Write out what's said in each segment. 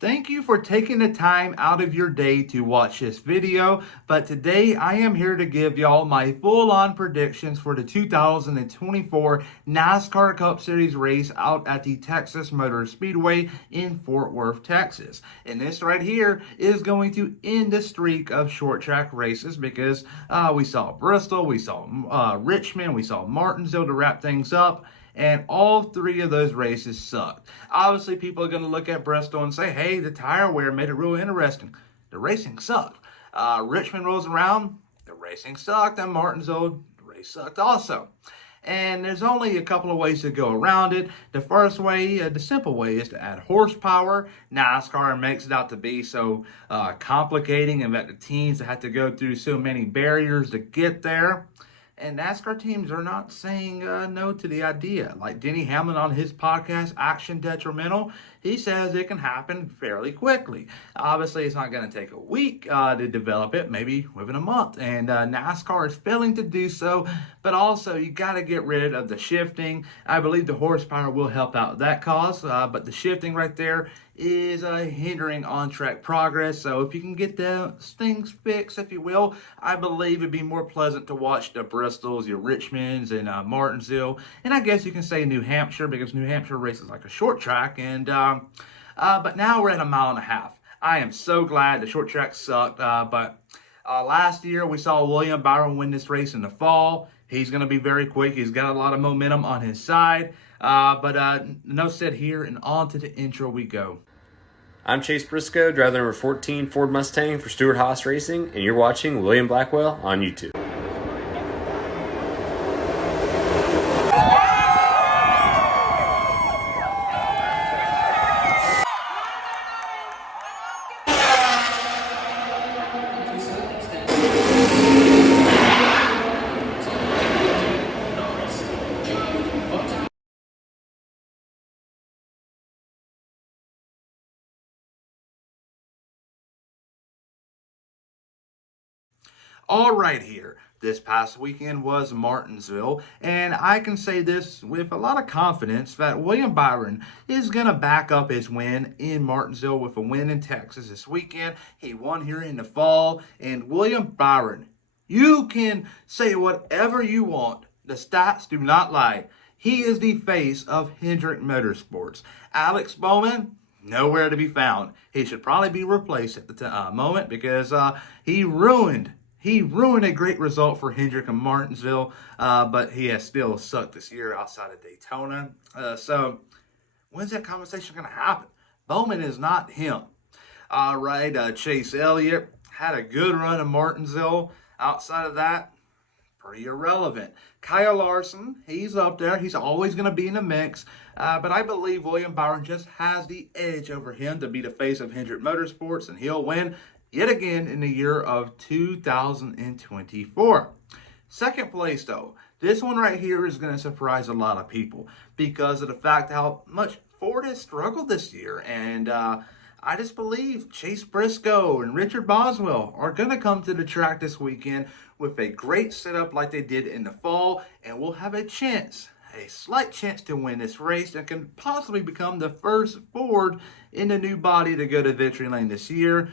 Thank you for taking the time out of your day to watch this video, but today I am here to give y'all my full-on predictions for the 2024 NASCAR Cup Series race out at the Texas Motor Speedway in Fort Worth, Texas. And this right here is going to end the streak of short track races because we saw Bristol, we saw Richmond, we saw Martinsville to wrap things up. And all three of those races sucked. Obviously, people are going to look at Bristol and say, hey, the tire wear made it real interesting. The racing sucked. Richmond rolls around, the racing sucked. And Martinsville, the race sucked also. And there's only a couple of ways to go around it. The first way, the simple way, is to add horsepower. NASCAR makes it out to be so complicating and that the teams have to go through so many barriers to get there. And NASCAR teams are not saying no to the idea. Like Denny Hamlin on his podcast, Action Detrimental, he says it can happen fairly quickly. Obviously, it's not going to take a week to develop it, maybe within a month. And NASCAR is failing to do so, but also you got to get rid of the shifting. I believe the horsepower will help out that cause, but the shifting right there is hindering on-track progress. So if you can get those things fixed, if you will, I believe it'd be more pleasant to watch the Bristols, your Richmonds, and Martinsville, and I guess you can say New Hampshire because New Hampshire races like a short track. And but now we're at a mile and a half. I am so glad the short track sucked, but last year we saw William Byron win this race in the fall. He's going to be very quick. He's got a lot of momentum on his side. But no said here, and on to the intro we go. I'm Chase Briscoe, driver number 14 Ford Mustang for Stewart Haas Racing, and you're watching William Blackwell on YouTube. All right, here. This past weekend was Martinsville, and I can say this with a lot of confidence that William Byron is going to back up his win in Martinsville with a win in Texas this weekend. He won here in the fall, and William Byron, you can say whatever you want. The stats do not lie. He is the face of Hendrick Motorsports. Alex Bowman, nowhere to be found. He should probably be replaced at the moment because he ruined a great result for Hendrick and Martinsville, but he has still sucked this year outside of Daytona. So when's that conversation going to happen? Bowman is not him. All right, Chase Elliott had a good run in Martinsville. Outside of that, pretty irrelevant. Kyle Larson, he's up there. He's always going to be in the mix. But I believe William Byron just has the edge over him to be the face of Hendrick Motorsports, and he'll win yet again in the year of 2024. Second place, though. This one right here is going to surprise a lot of people because of the fact how much Ford has struggled this year. And I just believe Chase Briscoe and Richard Boswell are going to come to the track this weekend with a great setup like they did in the fall, and will have a slight chance to win this race and can possibly become the first Ford in the new body to go to victory lane this year.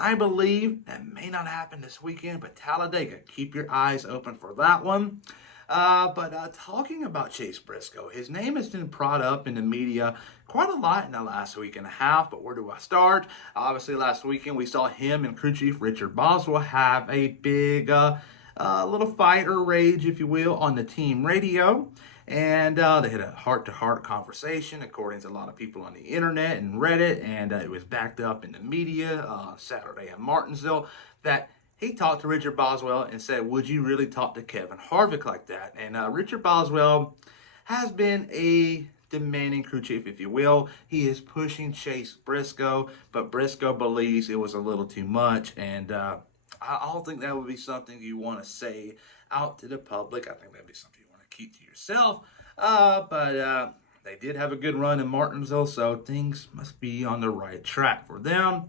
I believe that may not happen this weekend, but Talladega, keep your eyes open for that one. But talking about Chase Briscoe, his name has been brought up in the media quite a lot in the last week and a half, but where do I start? Obviously, last weekend we saw him and crew chief Richard Boswell have a big little fight or rage, if you will, on the team radio. And they had a heart-to-heart conversation, according to a lot of people on the internet and Reddit, and it was backed up in the media Saturday in Martinsville, that he talked to Richard Boswell and said, would you really talk to Kevin Harvick like that? And Richard Boswell has been a demanding crew chief, if you will. He is pushing Chase Briscoe, but Briscoe believes it was a little too much, and I don't think that would be something you want to say out to the public. I think that'd be something you want to keep to yourself. But they did have a good run in Martinsville, so things must be on the right track for them.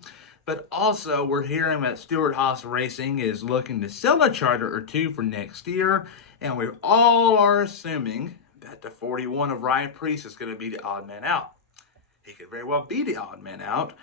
But also, we're hearing that Stewart Haas Racing is looking to sell a charter or two for next year, and we all are assuming that the 41 of Ryan Preece is going to be the odd man out. He could very well be the odd man out,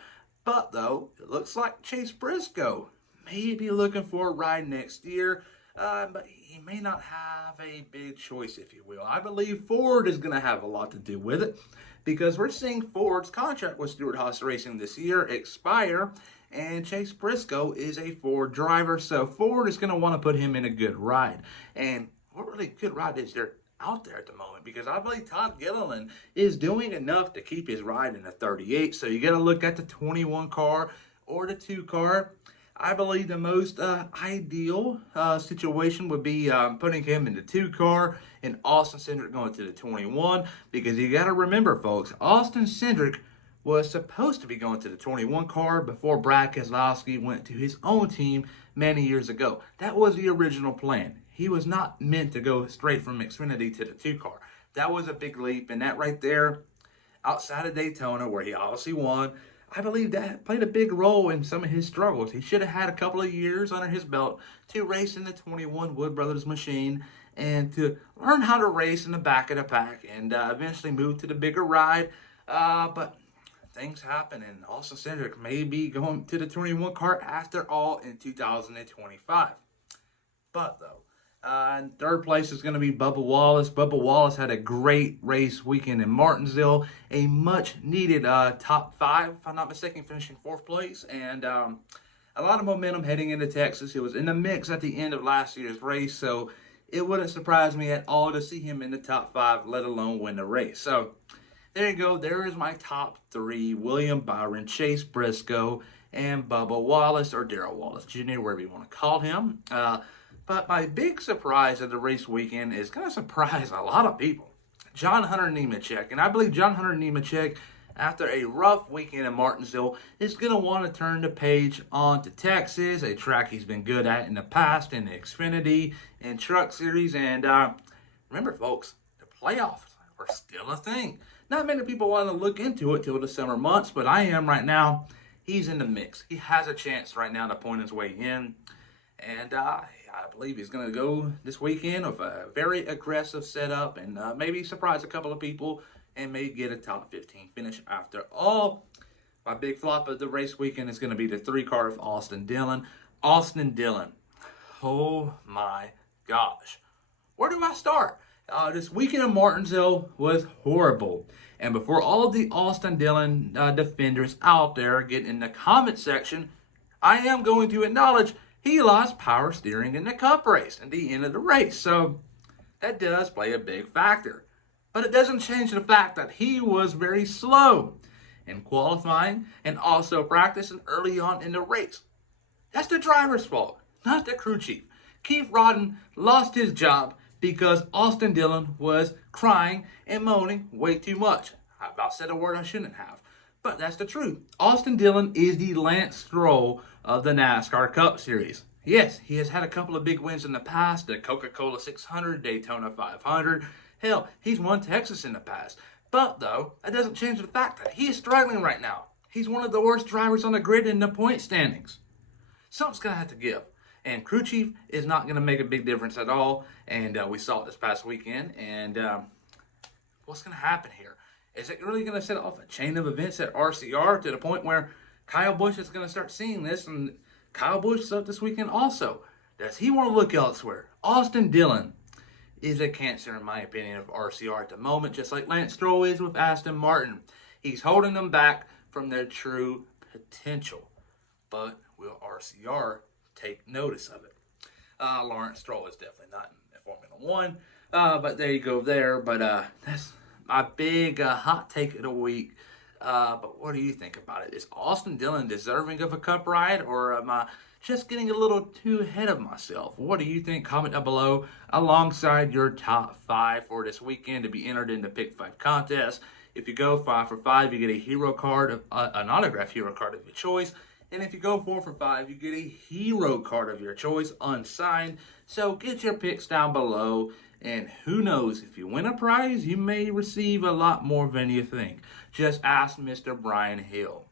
But though, it looks like Chase Briscoe may be looking for a ride next year, but he may not have a big choice, if you will. I believe Ford is going to have a lot to do with it because we're seeing Ford's contract with Stewart-Haas Racing this year expire, and Chase Briscoe is a Ford driver, so Ford is going to want to put him in a good ride. And what really good ride is there out there at the moment? Because I believe Todd Gilliland is doing enough to keep his ride in the 38. So you got to look at the 21 car or the 2 car. I believe the most ideal situation would be putting him in the 2 car and Austin Cindric going to the 21. Because you got to remember, folks, Austin Cindric was supposed to be going to the 21 car before Brad Keselowski went to his own team many years ago. That was the original plan. He was not meant to go straight from Xfinity to the 2 car. That was a big leap, and that right there, outside of Daytona, where he obviously won, I believe that played a big role in some of his struggles. He should have had a couple of years under his belt to race in the 21 Wood Brothers machine and to learn how to race in the back of the pack and eventually move to the bigger ride. But things happen, and Austin Cindric may be going to the 21 car after all in 2025. But though, in 3rd place is going to be Bubba Wallace. Bubba Wallace had a great race weekend in Martinsville, a much-needed top 5, if I'm not mistaken, finishing 4th place, and a lot of momentum heading into Texas. It was in the mix at the end of last year's race, so it wouldn't surprise me at all to see him in the top 5, let alone win the race. So there you go. There is my top 3: William Byron, Chase Briscoe, and Bubba Wallace, or Darrell Wallace Jr., wherever you want to call him. But my big surprise of the race weekend is going to surprise a lot of people. John Hunter Nemechek. And I believe John Hunter Nemechek, after a rough weekend in Martinsville, is going to want to turn the page on to Texas, a track he's been good at in the past in the Xfinity and Truck Series. And remember, folks, the playoffs are still a thing. Not many people want to look into it till the summer months, but I am right now. He's in the mix. He has a chance right now to point his way in. And I believe he's going to go this weekend with a very aggressive setup and maybe surprise a couple of people and maybe get a top 15 finish after all. My big flop of the race weekend is going to be the 3 car of Austin Dillon. Austin Dillon. Oh my gosh. Where do I start? This weekend in Martinsville was horrible. And before all of the Austin Dillon defenders out there get in the comment section, I am going to acknowledge he lost power steering in the Cup race at the end of the race. So that does play a big factor. But it doesn't change the fact that he was very slow in qualifying and also practicing early on in the race. That's the driver's fault, not the crew chief. Keith Rodden lost his job because Austin Dillon was crying and moaning way too much. I about said a word I shouldn't have. But that's the truth. Austin Dillon is the Lance Stroll of the NASCAR Cup Series. Yes, he has had a couple of big wins in the past, the Coca-Cola 600, Daytona 500. Hell, he's won Texas in the past. But, though, that doesn't change the fact that he is struggling right now. He's one of the worst drivers on the grid in the point standings. Something's going to have to give. And crew chief is not going to make a big difference at all. And we saw it this past weekend. And what's going to happen here? Is it really going to set off a chain of events at RCR to the point where Kyle Busch is going to start seeing this? And Kyle Busch is up this weekend also. Does he want to look elsewhere? Austin Dillon is a cancer, in my opinion, of RCR at the moment, just like Lance Stroll is with Aston Martin. He's holding them back from their true potential. But will RCR take notice of it? Lawrence Stroll is definitely not in Formula 1. But there you go there. But that's my big hot take of the week. But what do you think about it? Is Austin Dillon deserving of a Cup ride, or am I just getting a little too ahead of myself? What do you think? Comment down below alongside your top 5 for this weekend to be entered in the Pick 5 contest. If you go 5 for 5, you get a hero card, an autographed hero card of your choice. And if you go 4 for 5, you get a hero card of your choice, unsigned. So get your picks down below. And who knows, if you win a prize, you may receive a lot more than you think. Just ask Mr. Brian Hill.